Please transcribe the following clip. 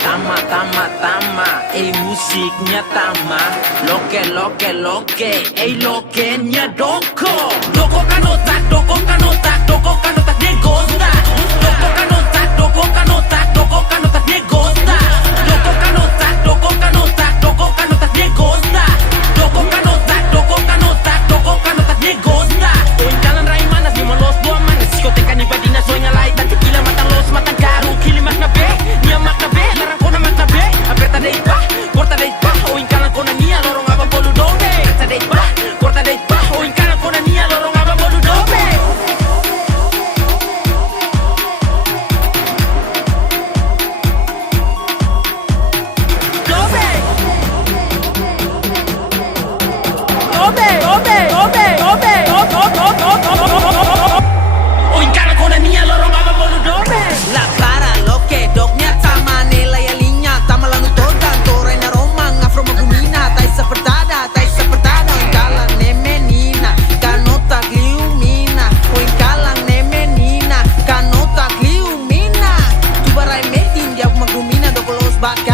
tama, musiknya tama. Loke, lokenya doko. Doko kanotak, doko kanotak, doko kanotak de gosta. Doko kanotak, doko kanotak, doko kanotak de gosta. Doko kanotak, doko kanotak, doko kanotak de gosta. Doko kanotak, doko kanotak, doko kanotak de gosta. O en Jalan Raya Manas, di Malos Buah Manas, diskotekan di Badina, soalnya lain dan tequila matang los, matang karu, kili makna be, nia makna be, larang kona makna be, aperta de pa, corta de pa, o en kalan kona nia, lorong abang bolu dobe, kata de pa, corta de pa, o en kalan kona nia, lorong abang bolu dobe. O en kalan kona nia, lorong abang bolu dobe. La cara, lo que dognya tama nela ya linya tama lang todan tore na romang afro magumina tay sa pertada o kalang ne menina kanota liumina o kalang ne menina kanota liumina tu barai metin dia magumina do kolos baka